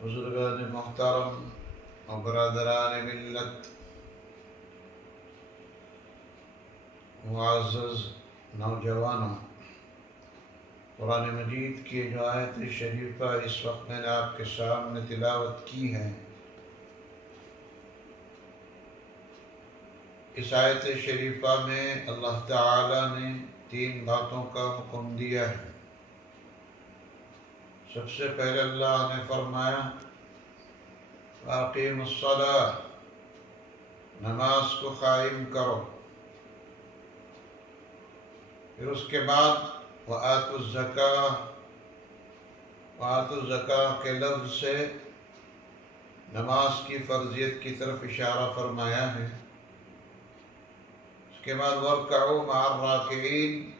بزرگان محترم اور برادران ملت، معزز نوجوانوں، قرآن مجید کی جو آیت شریفہ اس وقت میں نے آپ کے سامنے تلاوت کی ہے، اس آیت شریفہ میں اللہ تعالی نے 3 باتوں کا حکم دیا ہے۔ سب سے پہلے اللہ نے فرمایا وَأَقِيمُوا الصَّلَاةَ، نماز کو قائم کرو۔ پھر اس کے بعد وَآتُوا الزَّكَاةَ، وَآتُوا الزَّكَاةَ کے لفظ سے نماز کی فرضیت کی طرف اشارہ فرمایا ہے۔ اس کے بعد وَارْكَعُوا مَعَ الرَّاكِعِينَ،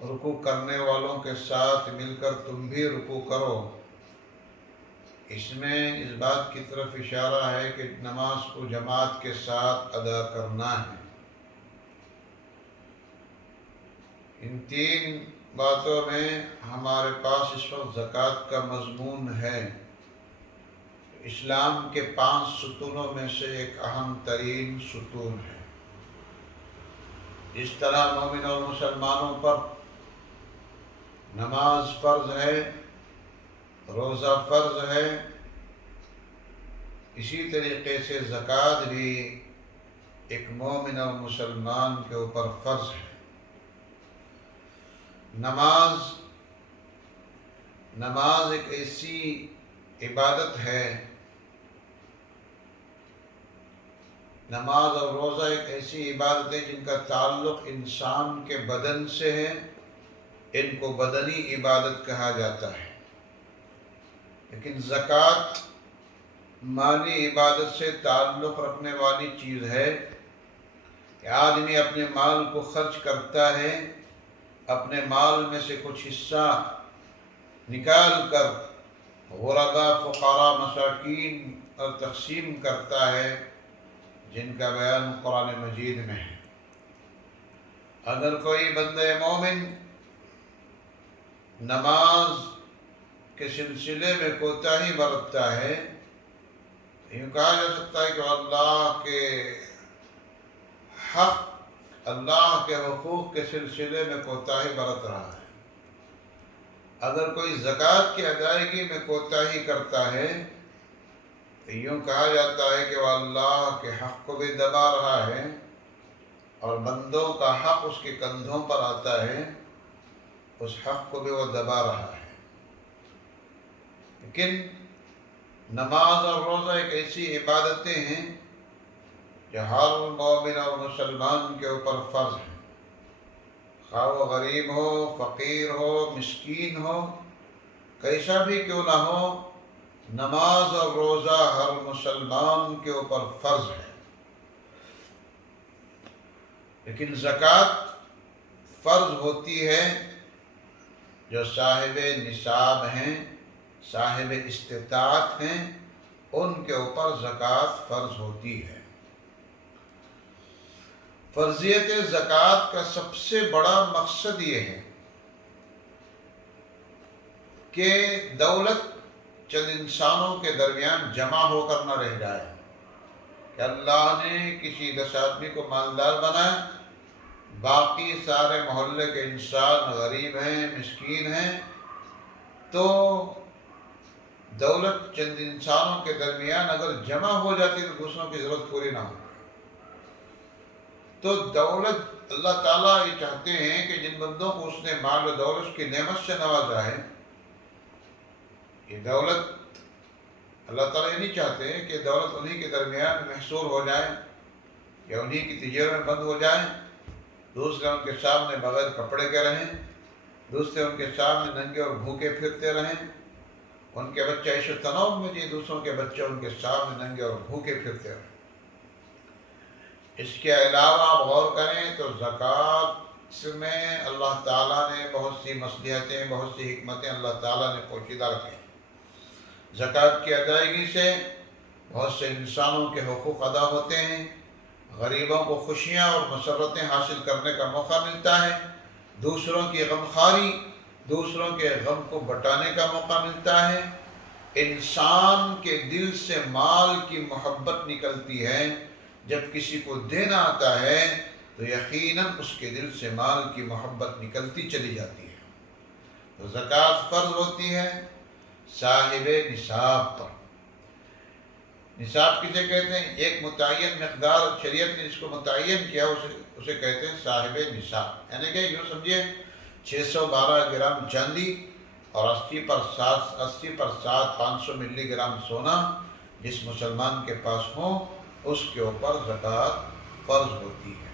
رکوع کرنے والوں کے ساتھ مل کر تم بھی رکوع کرو۔ اس میں اس بات کی طرف اشارہ ہے کہ نماز کو جماعت کے ساتھ ادا کرنا ہے۔ ان 3 باتوں میں ہمارے پاس اس وقت زکوٰۃ کا مضمون ہے۔ اسلام کے 5 ستونوں میں سے ایک اہم ترین ستون ہے۔ جس طرح مومن اور مسلمانوں پر نماز فرض ہے، روزہ فرض ہے، اسی طریقے سے زکوٰۃ بھی ایک مومن اور مسلمان کے اوپر فرض ہے۔ نماز ایک ایسی عبادت ہے، نماز اور روزہ ایک ایسی عبادت ہے جن کا تعلق انسان کے بدن سے ہے، ان کو بدنی عبادت کہا جاتا ہے۔ لیکن زکوٰۃ مالی عبادت سے تعلق رکھنے والی چیز ہے کہ آدمی اپنے مال کو خرچ کرتا ہے، اپنے مال میں سے کچھ حصہ نکال کر غرباء، فقراء، مساکین اور تقسیم کرتا ہے، جن کا بیان قرآن مجید میں ہے۔ اگر کوئی بندہ مومن نماز کے سلسلے میں کوتاہی برتتا ہے، یوں کہا جا سکتا ہے کہ اللہ کے حق، اللہ کے حقوق کے سلسلے میں کوتاہی برت رہا ہے۔ اگر کوئی زکوٰۃ کی ادائیگی میں کوتاہی کرتا ہے تو یوں کہا جاتا ہے کہ وہ اللہ کے حق کو بھی دبا رہا ہے اور بندوں کا حق اس کے کندھوں پر آتا ہے، اس حق کو بھی وہ دبا رہا ہے۔ لیکن نماز اور روزہ ایک ایسی عبادتیں ہیں جو ہر مومن اور مسلمان کے اوپر فرض ہیں، خواہ وہ غریب ہو، فقیر ہو، مسکین ہو، کیسا بھی کیوں نہ ہو، نماز اور روزہ ہر مسلمان کے اوپر فرض ہے۔ لیکن زکوٰۃ فرض ہوتی ہے جو صاحب نصاب ہیں، صاحب استطاعت ہیں، ان کے اوپر زکوٰۃ فرض ہوتی ہے۔ فرضیت زکوٰۃ کا سب سے بڑا مقصد یہ ہے کہ دولت چند انسانوں کے درمیان جمع ہو کر نہ رہ جائے، کہ اللہ نے کسی 10 آدمی کو مالدار بنایا، باقی سارے محلے کے انسان غریب ہیں، مسکین ہیں، تو دولت چند انسانوں کے درمیان اگر جمع ہو جاتی تو دوسروں کی ضرورت پوری نہ ہوتی۔ تو دولت، اللہ تعالیٰ یہ چاہتے ہیں کہ جن بندوں کو اس نے مال و دولت کی نعمت سے نوازا ہے، یہ دولت، اللہ تعالیٰ یہ نہیں چاہتے کہ دولت انہی کے درمیان محصور ہو جائے یا انہی کی تجارت میں بند ہو جائے، دوسرے ان کے سامنے بغیر کپڑے کے رہیں، دوسرے ان کے سامنے ننگے اور بھوکے پھرتے رہیں، ان کے بچے عیش و تنوع میں جی، دوسروں کے بچے ان کے سامنے ننگے اور بھوکے پھرتے رہیں۔ اس کے علاوہ آپ غور کریں تو زکوٰۃ میں اللہ تعالیٰ نے بہت سی مصلحتیں، بہت سی حکمتیں اللہ تعالیٰ نے پوشیدہ رکھی ہیں۔ زکوٰۃ کی ادائیگی سے بہت سے انسانوں کے حقوق ادا ہوتے ہیں، غریبوں کو خوشیاں اور مسرتیں حاصل کرنے کا موقع ملتا ہے، دوسروں کی غمخواری، دوسروں کے غم کو بٹانے کا موقع ملتا ہے، انسان کے دل سے مال کی محبت نکلتی ہے، جب کسی کو دینا آتا ہے تو یقیناً اس کے دل سے مال کی محبت نکلتی چلی جاتی ہے۔ تو زکوٰۃ فرض ہوتی ہے صاحب نصاب پر۔ نصاب کسے کہتے ہیں؟ ایک متعین مقدار شریعت نے جس کو متعین کیا اسے کہتے ہیں صاحب نصاب، یعنی کہ یوں سمجھیے 612 گرام چاندی اور 80 پر 500 ملی گرام سونا جس مسلمان کے پاس ہو اس کے اوپر زکوٰۃ فرض ہوتی ہے۔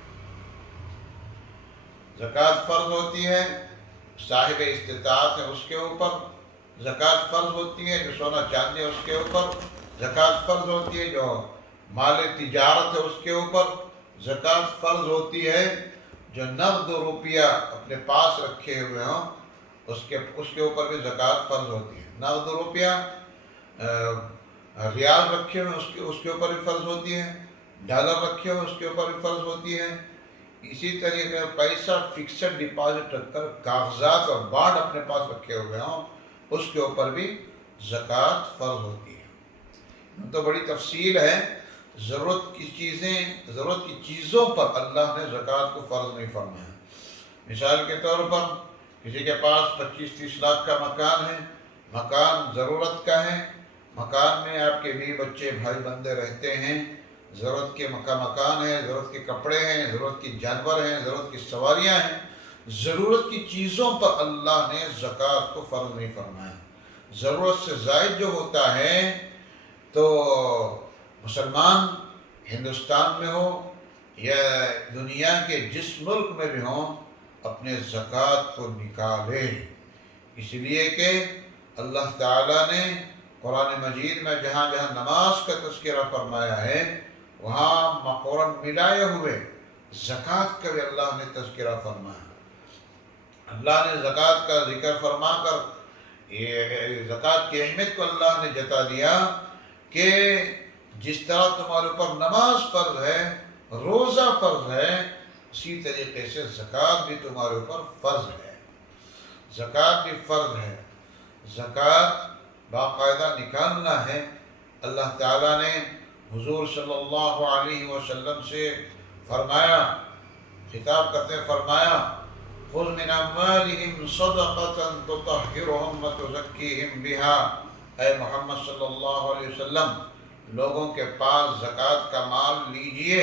زکوٰۃ فرض ہوتی ہے صاحب استطاعت ہے اس کے اوپر، زکوٰۃ فرض ہوتی ہے جو سونا چاندی ہے اس کے اوپر، زکوٰۃ فرض ہوتی ہے جو مال تجارت ہے اس کے اوپر، زکوٰۃ فرض ہوتی ہے جو نقد روپیہ اپنے پاس رکھے ہوئے ہوں اس کے اوپر بھی زکوٰۃ فرض ہوتی ہے۔ نقد روپیہ ریال رکھے ہوئے اس کے اوپر بھی فرض ہوتی ہے، ڈالر رکھے ہوئے اس کے اوپر بھی فرض ہوتی ہے۔ اسی طریقے پیسہ فکسڈ ڈپازٹ رکھ کر کاغذات اور بانڈ اپنے پاس رکھے ہوئے ہوں اس کے اوپر بھی زکوٰۃ فرض ہوتی ہے۔ تو بڑی تفصیل ہے، ضرورت کی چیزوں پر اللہ نے زکوٰۃ کو فرض نہیں فرمایا۔ مثال کے طور پر کسی کے پاس 25-30 لاکھ کا مکان ہے، مکان ضرورت کا ہے، مکان میں آپ کے بیوی بچے بھائی بندے رہتے ہیں، ضرورت کے مکان ہے، ضرورت کے کپڑے ہیں، ضرورت کی جانور ہیں، ضرورت کی سواریاں ہیں، ضرورت کی چیزوں پر اللہ نے زکوٰۃ کو فرض نہیں فرمایا۔ ضرورت سے زائد جو ہوتا ہے تو مسلمان ہندوستان میں ہو یا دنیا کے جس ملک میں بھی ہوں اپنے زکوٰۃ کو نکالے، اس لیے کہ اللہ تعالیٰ نے قرآن مجید میں جہاں جہاں نماز کا تذکرہ فرمایا ہے وہاں مقرن ملائے ہوئے زکوٰۃ کا بھی اللہ نے تذکرہ فرمایا۔ اللہ نے زکوٰۃ کا ذکر فرما کر زکوٰۃ کی اہمیت کو اللہ نے جتا دیا کہ جس طرح تمہارے اوپر نماز فرض ہے، روزہ فرض ہے، اسی طریقے سے زکوٰۃ بھی تمہارے اوپر فرض ہے۔ زکوٰۃ بھی فرض ہے، زکوٰۃ باقاعدہ نکالنا ہے۔ اللہ تعالیٰ نے حضور صلی اللہ علیہ وسلم سے فرمایا، خطاب کرتے فرمایا خذ من اموالہم صدقۃ تطہرہم وتزکیہم بہا، اے محمد صلی اللہ علیہ وسلم لوگوں کے پاس زکوٰۃ کا مال لیجئے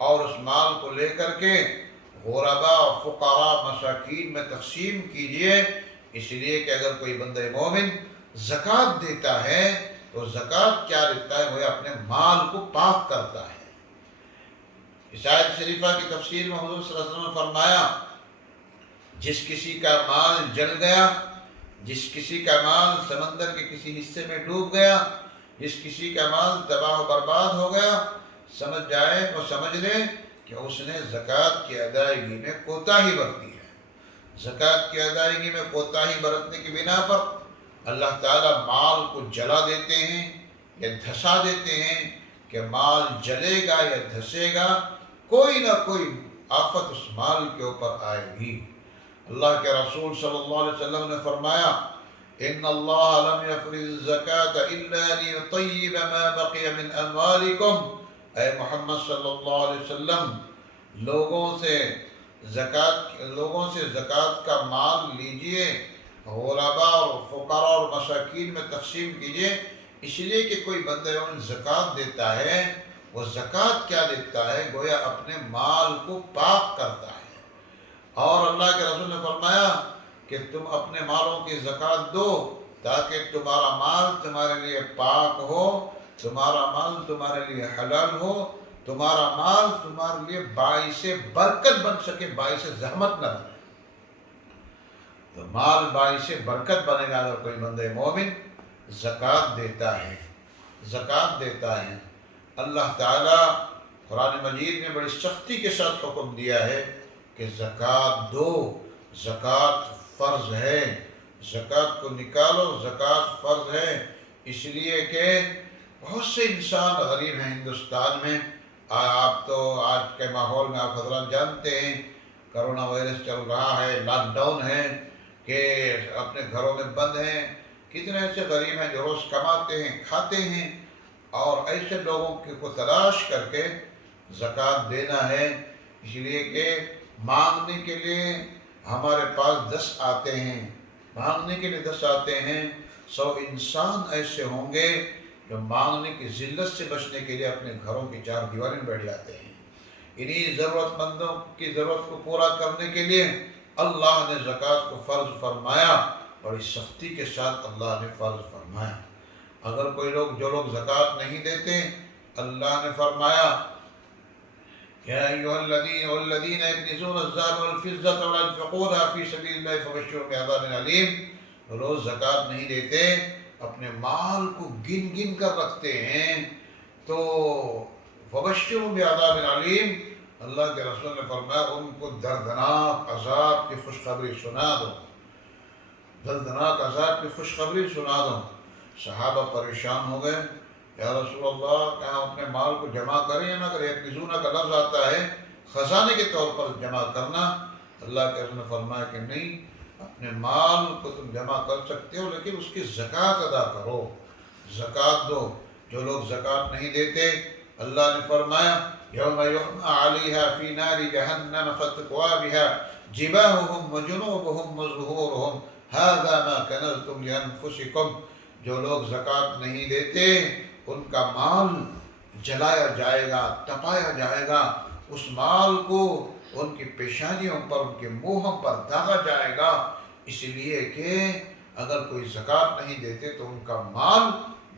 اور اس مال کو لے کر کے غرباء، فقراء، مساکین میں تقسیم کیجئے، اس لیے کہ اگر کوئی بندہ مومن زکوٰۃ دیتا ہے تو زکوٰۃ کیا دیتا ہے؟ وہ اپنے مال کو پاک کرتا ہے۔ اس آیت شریفہ کی تفسیر میں حضور صلی اللہ علیہ وسلم نے فرمایا جس کسی کا مال جل گیا، جس کسی کا مال سمندر کے کسی حصے میں ڈوب گیا، جس کسی کا مال تباہ و برباد ہو گیا، سمجھ لے کہ اس نے زکوٰۃ کی ادائیگی میں کوتاہی برتی ہے۔ زکوٰۃ کی ادائیگی میں کوتاہی برتنے کی بنا پر اللہ تعالیٰ مال کو جلا دیتے ہیں یا دھسا دیتے ہیں کہ مال جلے گا یا دھسے گا، کوئی نہ کوئی آفت اس مال کے اوپر آئے گی۔ اللہ کے رسول صلی اللہ علیہ وسلم نے فرمایا ان اللہ لم یفرض الزکاة الا لیطیب ما بقی من اموالکم، اے محمد صلی اللہ علیہ وسلم لوگوں سے زکوٰۃ کا مال لیجئے، غرباء اور فقراء اور مساکین میں تقسیم کیجئے، اس لیے کہ کوئی بندہ زکوٰۃ دیتا ہے، وہ زکوٰۃ کیا دیتا ہے؟ گویا اپنے مال کو پاک کرتا ہے۔ اور اللہ کے رسول نے فرمایا کہ تم اپنے مالوں کی زکوٰۃ دو تاکہ تمہارا مال تمہارے لیے پاک ہو، تمہارا مال تمہارے لیے حلال ہو، تمہارا مال تمہارے لیے باعث برکت بن سکے، باعث زحمت نہ بنے۔ تو مال باعث برکت بنے گا اگر کوئی بندہ مومن زکوٰۃ دیتا ہے۔ اللہ تعالیٰ قرآن مجید میں بڑی سختی کے ساتھ حکم دیا ہے کہ زکوٰۃ دو، زکوٰۃ فرض ہے، زکوٰۃ کو نکالو، زکوٰۃ فرض ہے، اس لیے کہ بہت سے انسان غریب ہیں ہندوستان میں۔ آپ تو آج کے ماحول میں آپ حضرات جانتے ہیں کرونا وائرس چل رہا ہے، لاک ڈاؤن ہے، کہ اپنے گھروں میں بند ہیں، کتنے ایسے غریب ہیں جو روز کماتے ہیں، کھاتے ہیں، اور ایسے لوگوں کو تلاش کر کے زکوٰۃ دینا ہے، اس لیے کہ مانگنے کے لیے ہمارے پاس 10 آتے ہیں، مانگنے کے لیے 10 آتے ہیں، 100 انسان ایسے ہوں گے جو مانگنے کی ذلت سے بچنے کے لیے اپنے گھروں کی 4 دیواریں میں بیٹھ جاتے ہیں۔ انہی ضرورت مندوں کی ضرورت کو پورا کرنے کے لیے اللہ نے زکوٰۃ کو فرض فرمایا، بڑی سختی کے ساتھ اللہ نے فرض فرمایا۔ اگر کوئی جو لوگ زکوٰۃ نہیں دیتے، اللہ نے فرمایا یا ایھا الذین یکنزون الذھب والفضة ولا ينفقونها فی سبیل اللہ فبشرھم بعذاب علیم۔ روز زکوٰۃ نہیں دیتے، اپنے مال کو گن گن کر رکھتے ہیں، تو فبشرھم بعذاب علیم، اللہ کے رسول نے فرمایا ان کو دردناک عذاب کی خوشخبری سنا دو، دردناک عذاب کی خوشخبری سنا دو۔ صحابہ پریشان ہو گئے، یا رسول اللہ کیا ہم اپنے مال کو جمع کریں یا نہ کریں؟ یکنزون کا لفظ آتا ہے خزانے کے طور پر جمع کرنا۔ اللہ کے رسول نے فرمایا کہ نہیں، اپنے مال کو تم جمع کر سکتے ہو لیکن اس کی زکوٰۃ ادا کرو، زکوٰۃ دو۔ جو لوگ زکوٰۃ نہیں دیتے، اللہ نے فرمایا یوم یحمى علیہا فی نار جہنم فتقوی بہا جباہہم وجنوبہم وظہورہم ھذا ما کنزتم لانفسکم۔ جو لوگ زکوٰۃ نہیں دیتے ان کا مال جلایا جائے گا، تپایا جائے گا، اس مال کو ان کی پیشانیوں پر، ان کے منہوں پر داغا جائے گا، اس لیے کہ اگر کوئی زکوٰۃ نہیں دیتے تو ان کا مال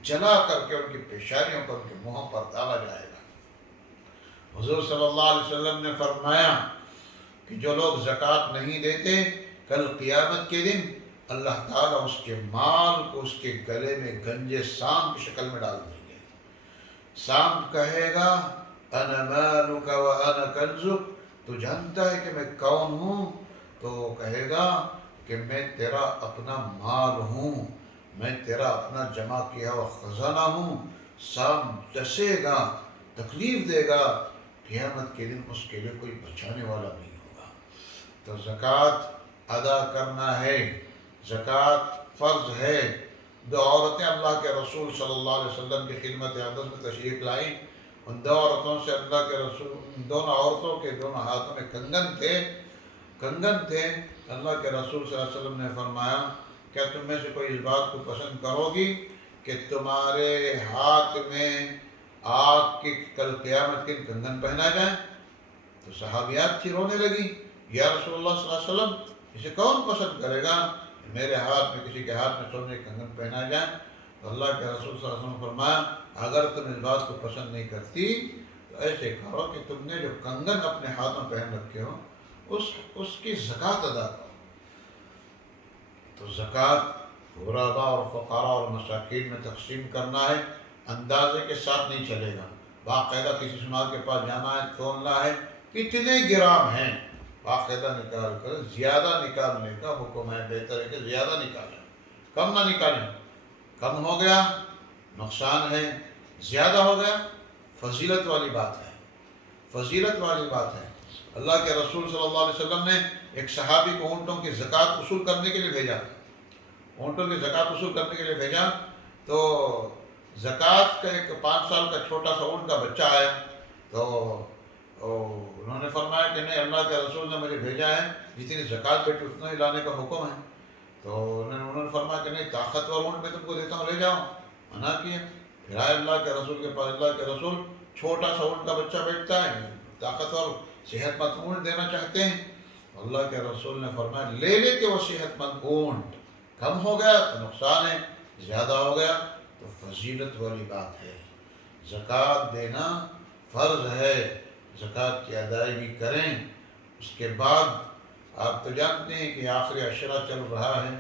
جلا کر کے ان کی پیشانیوں پر، ان کے منہوں پر داغا جائے گا۔ حضور صلی اللہ علیہ وسلم نے فرمایا کہ جو لوگ زکوٰۃ نہیں دیتے، کل قیامت کے دن اللہ تعالیٰ اس کے مال کو اس کے گلے میں گنجے سام کی شکل میں ڈال دیں گے۔ سام کہے گا انا مالک و انا کنزک، تو جانتا ہے کہ میں کون ہوں؟ تو کہے گا کہ میں تیرا اپنا مال ہوں، میں تیرا اپنا جمع کیا ہوا خزانہ ہوں۔ سام ڈسے گا، تکلیف دے گا، قیامت کے دن اس کے لیے کوئی بچانے والا نہیں ہوگا۔ تو زکوٰۃ ادا کرنا ہے، زکوٰۃ فرض ہے۔ 2 عورتیں اللہ کے رسول صلی اللہ علیہ وسلم کی خدمت اقدس میں تشریف لائیں، ان 2 عورتوں سے اللہ کے رسول، ان دونوں عورتوں کے دونوں ہاتھوں میں کنگن تھے۔ اللہ کے رسول صلی اللہ علیہ وسلم نے فرمایا کیا تم میں سے کوئی اس بات کو پسند کرو گی کہ تمہارے ہاتھ میں آگ کی کل قیامت کے کنگن پہنا جائے؟ تو صحابیات تھی، رونے لگی، یا رسول اللہ صلی اللہ علیہ وسلم اسے کون پسند کرے گا میرے ہاتھ میں، کسی کے ہاتھ میں سونے کے کنگن پہنا جائے؟ تو اللہ کے رسول صلی اللہ علیہ وسلم نے فرمایا اگر تم اس بات کو پسند نہیں کرتی تو ایسے کرو کہ تم نے جو کنگن اپنے ہاتھ میں پہن رکھے ہو اس کی زکوٰۃ ادا کرو۔ تو زکوٰۃ غرباء اور فقراء اور مساکین میں تقسیم کرنا ہے، اندازے کے ساتھ نہیں چلے گا۔ باقاعدہ کسی سماج کے پاس جانا ہے، تولنا ہے کتنے گرام ہیں، باقاعدہ نکال کر زیادہ نکالنے کا حکم ہے۔ بہتر ہے کہ زیادہ نکالیں، کم نہ نکالیں۔ کم ہو گیا نقصان ہے، زیادہ ہو گیا فضیلت والی بات ہے، فضیلت والی بات ہے۔ اللہ کے رسول صلی اللہ علیہ وسلم نے ایک صحابی کو اونٹوں کی زکوٰۃ وصول کرنے کے لیے بھیجا، اونٹوں کی زکوٰۃ وصول کرنے کے لیے بھیجا، تو زکوٰۃ کا ایک 5 سال کا چھوٹا سا اونٹ کا بچہ آیا، تو انہوں نے فرمایا کہ نہیں، اللہ کے رسول نے مجھے بھیجا ہے، جتنی زکوٰۃ بیٹی اتنا ہی لانے کا حکم ہے۔ تو انہوں نے فرمایا کہ نہیں، طاقتور اونٹ میں تم کو دیتا ہوں، لے جاؤ، منع کیا۔ پھر آئے اللہ کے رسول کے پاس، اللہ کے رسول چھوٹا سا اونٹ کا بچہ بیٹھتا ہے، طاقتور صحت مند اونٹ دینا چاہتے ہیں۔ اللہ کے رسول نے فرمایا لے لے کے وہ صحت مند اونٹ، کم ہو گیا تو نقصان ہے، زیادہ ہو گیا تو فضیلت والی بات ہے۔ زکوٰۃ دینا فرض ہے، زکوٰۃ کی ادائیگی کریں۔ اس کے بعد آپ تو جانتے ہیں کہ آخری عشرہ چل رہا ہے،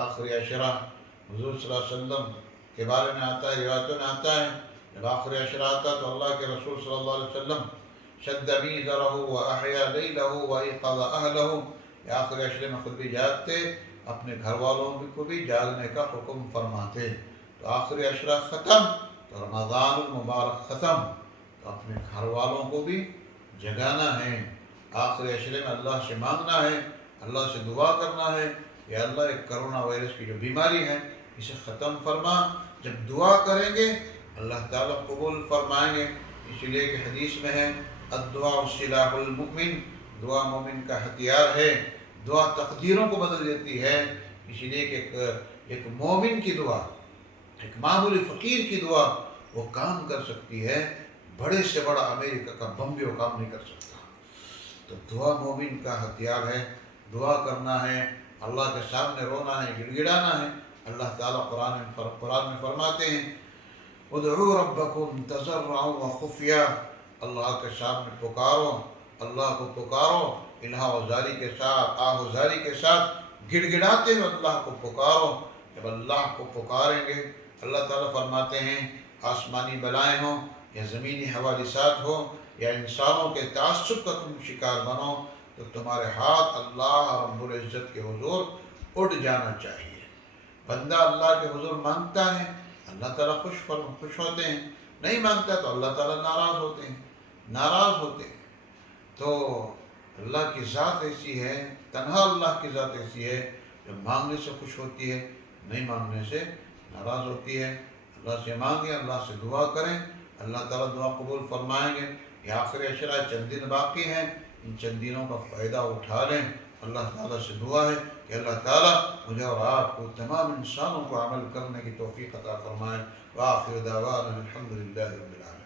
آخری عشرہ حضور صلی اللہ علیہ وسلم کے بارے میں آتا ہے، روایتوں میں آتا ہے، جب آخری عشرہ آتا تو اللہ کے رسول صلی اللہ علیہ وسلم شد میزرہ واحیا لیلہ وایقظ اہلہ، یہ آخری عشرے میں خود بھی جاگتے، اپنے گھر والوں کو بھی جاگنے کا حکم فرماتے۔ تو آخری عشرہ ختم تو رمضان المبارک ختم، تو اپنے گھر والوں کو بھی جگانا ہے، آخری عشرے میں اللہ سے مانگنا ہے، اللہ سے دعا کرنا ہے، یا اللہ ایک کرونا وائرس کی جو بیماری ہے اسے ختم فرما. جب دعا کریں گے اللہ تعالیٰ قبول فرمائیں گے. اس لیے کہ حدیث میں ہے الدعاء سلاح المؤمن، دعا مومن کا ہتھیار ہے. دعا تقدیروں کو بدل دیتی ہے. اس لیے کہ ایک مومن کی دعا، ایک معمولی فقیر کی دعا وہ کام کر سکتی ہے، بڑے سے بڑا امریکہ کا بم بھی وہ کام نہیں کر سکتا. تو دعا مومن کا ہتھیار ہے. دعا کرنا ہے، اللہ کے سامنے رونا ہے، گڑ گڑانا ہے. اللہ تعالیٰ قرآن میں فرماتے ہیں ادعوا ربکم تضرعا وخفیا، اللہ کے سامنے پکارو، اللہ کو پکارو الہا وزاری کے ساتھ، آہوزاری کے ساتھ، گڑ گڑاتے ہوئے اللہ کو پکارو. جب اللہ کو پکاریں گے اللہ تعالیٰ فرماتے ہیں آسمانی بلائیں ہوں یا زمینی حوادثات ہو یا انسانوں کے تعصب کا تم شکار بنو تو تمہارے ہاتھ اللہ رب العزت کے حضور اٹھ جانا چاہیے. بندہ اللہ کے حضور مانگتا ہے اللہ تعالیٰ خوش ہوتے ہیں، نہیں مانگتا تو اللہ تعالیٰ ناراض ہوتے ہیں. تو اللہ کی ذات ایسی ہے، تنہا اللہ کی ذات ایسی ہے جو مانگنے سے خوش ہوتی ہے، نہیں مانگنے سے ناراض ہوتی ہے. اللہ سے مانگیں، اللہ سے دعا کریں، اللہ تعالیٰ دعا قبول فرمائیں گے. یہ آخری عشرہ چند دن باقی ہیں، ان چند دنوں کا فائدہ اٹھا لیں. اللہ تعالیٰ سے دعا ہے کہ اللہ تعالیٰ مجھے اور آپ کو تمام انسانوں کو عمل کرنے کی توفیق عطا فرمائے. وآخر دعوانا الحمد للہ رب العالمین.